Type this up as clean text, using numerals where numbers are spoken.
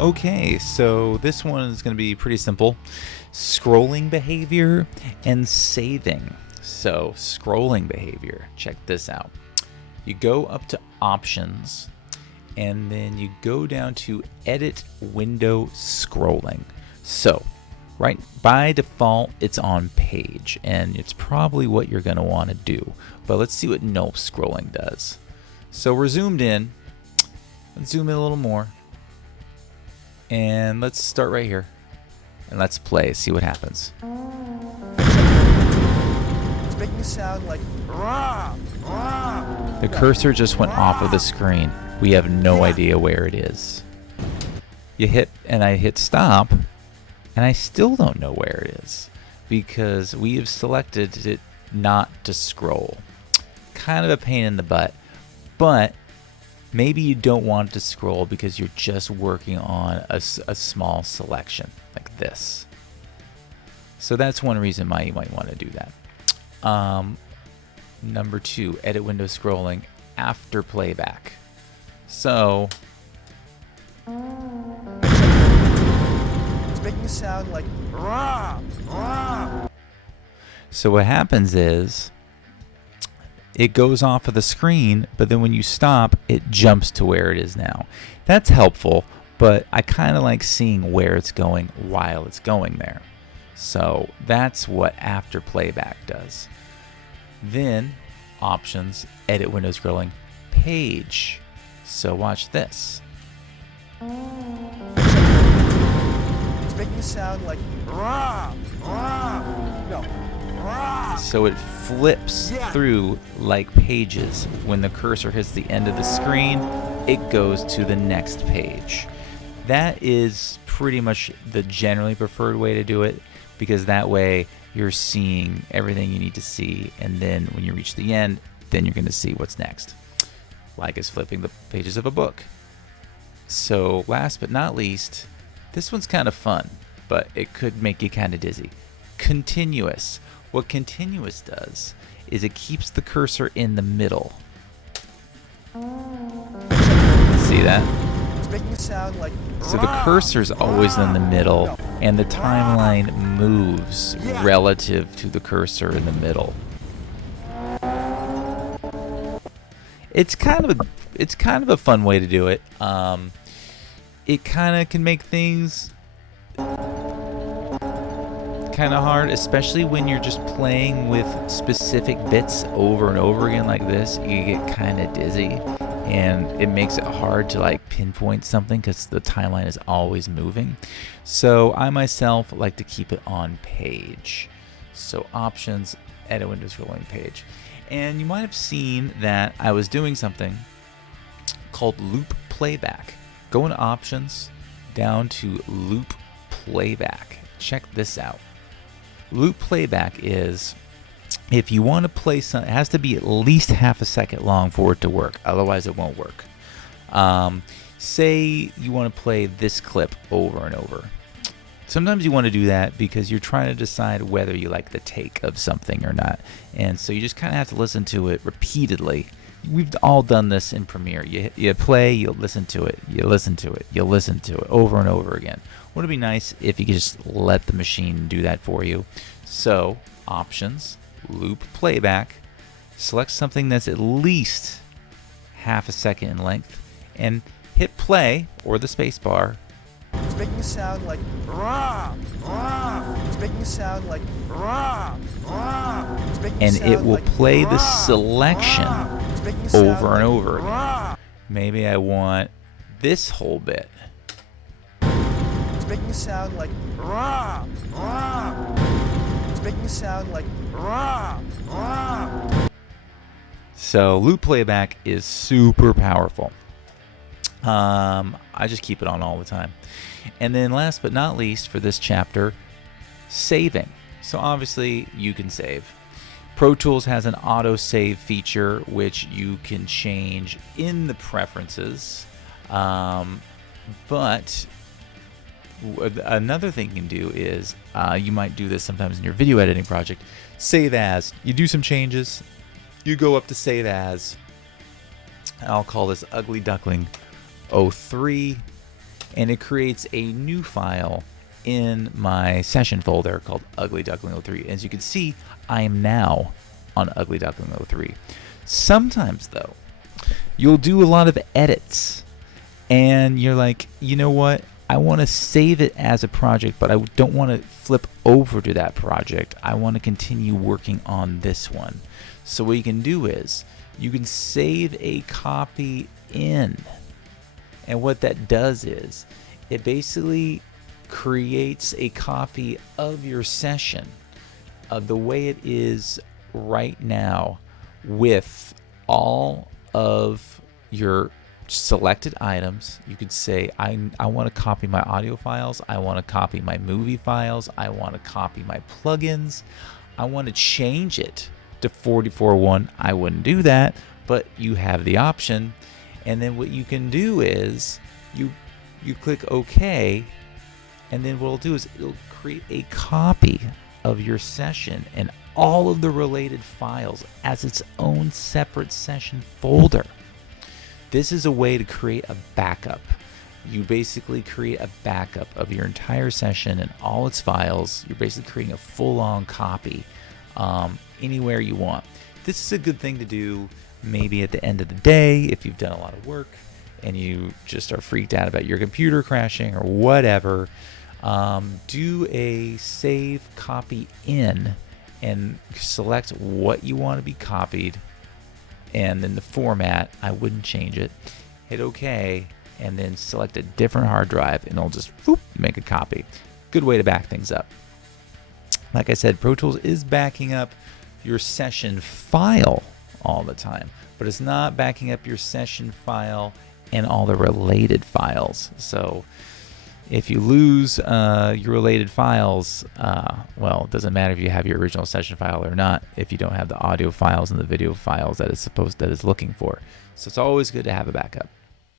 Okay, so this one is going to be pretty simple. Scrolling behavior and saving. So scrolling behavior, check this out. You go up to options and then you go down to edit window scrolling. So right by default it's on page and it's probably what you're going to want to do. But let's see what no scrolling does. So we're zoomed in. Let's zoom in a little more. And let's start right here. And let's play, see what happens. It's making me sound like rah, rah. The cursor just went off of the screen. We have no idea where it is. You hit, and I hit stop, and I still don't know where it is because we have selected it not to scroll. Kind of a pain in the butt, but maybe you don't want it to scroll because you're just working on a small selection like this. So that's one reason why you might want to do that. Number 2, edit window scrolling after playback. So It's making me sound like rah, rah. So what happens is it goes off of the screen, but then when you stop, it jumps to where it is now. That's helpful, but I kind of like seeing where it's going while it's going there. So that's what after playback does. Then options, edit window scrolling, page. So watch this. It's making me sound like rah, rah. No. So it flips through like pages. When the cursor hits the end of the screen, it goes to the next page. That is pretty much the generally preferred way to do it because that way you're seeing everything you need to see, and then when you reach the end, then you're going to see what's next. Like as flipping the pages of a book. So last but not least, this one's kind of fun, but it could make you kind of dizzy. Continuous. What continuous does is it keeps the cursor in the middle. See that? It's making me sound like So the cursor's always in the middle, and the timeline moves relative to the cursor in the middle. It's kind of a fun way to do it. It kind of can make things kind of hard, especially when you're just playing with specific bits over and over again like this. You get kind of dizzy, and it makes it hard to like pinpoint something because the timeline is always moving. So I myself like to keep it on page. So options, edit window scrolling page. And you might have seen that I was doing something called loop playback. Go into options, down to loop playback. Check this out. Loop playback is if you want to play something, it has to be at least half a second long for it to work. Otherwise, it won't work. Say you want to play this clip over and over. Sometimes you want to do that because you're trying to decide whether you like the take of something or not. And so you just kind of have to listen to it repeatedly. We've all done this in Premiere. You play, you listen to it, you listen to it, you listen to it over and over again. Wouldn't it be nice if you could just let the machine do that for you? So, options, loop playback, select something that's at least half a second in length, and hit play or the space bar. It's making me sound like rah, rah. It's making me sound like rah, rah. It's making me And sound it will like play the rah, selection rah. It's making me sound over and like over. rah. Maybe I want this whole bit. It's making me sound like rah, rah. It's making me sound like rah, rah. So loop playback is super powerful. I just keep it on all the time. And then last but not least for this chapter, saving. So obviously you can save. ProTools has an auto save feature which you can change in the preferences. But another thing you can do is you might do this sometimes in your video editing project. Save as. You do some changes. You go up to save as. I'll call this Ugly Duckling 03. and it creates a new file in my session folder called Ugly Duckling 03. As you can see, I am now on Ugly Duckling 03. Sometimes though, you'll do a lot of edits and you're like, you know what? I want to save it as a project, but I don't want to flip over to that project. I want to continue working on this one. So what you can do is you can save a copy in. And what that does is it basically creates a copy of your session of the way it is right now with all of your selected items. You could say, I want to copy my audio files, I want to copy my movie files, I want to copy my plugins, I want to change it to 44.1. I wouldn't do that, but you have the option. And then what you can do is you click OK, and then what it'll do is it'll create a copy of your session and all of the related files as its own separate session folder. This is a way to create a backup. You basically create a backup of your entire session and all its files. You're basically creating a full-on copy anywhere you want. This is a good thing to do maybe at the end of the day if you've done a lot of work and you just are freaked out about your computer crashing or whatever. Do a save copy in and select what you want to be copied, and then the format, I wouldn't change it. Hit OK, and then select a different hard drive, and it'll just make a copy. Good way to back things up. Like I said, Pro Tools is backing up your session file all the time, but it's not backing up your session file and all the related files. So if you lose your related files, well, it doesn't matter if you have your original session file or not if you don't have the audio files and the video files that it's looking for. So it's always good to have a backup.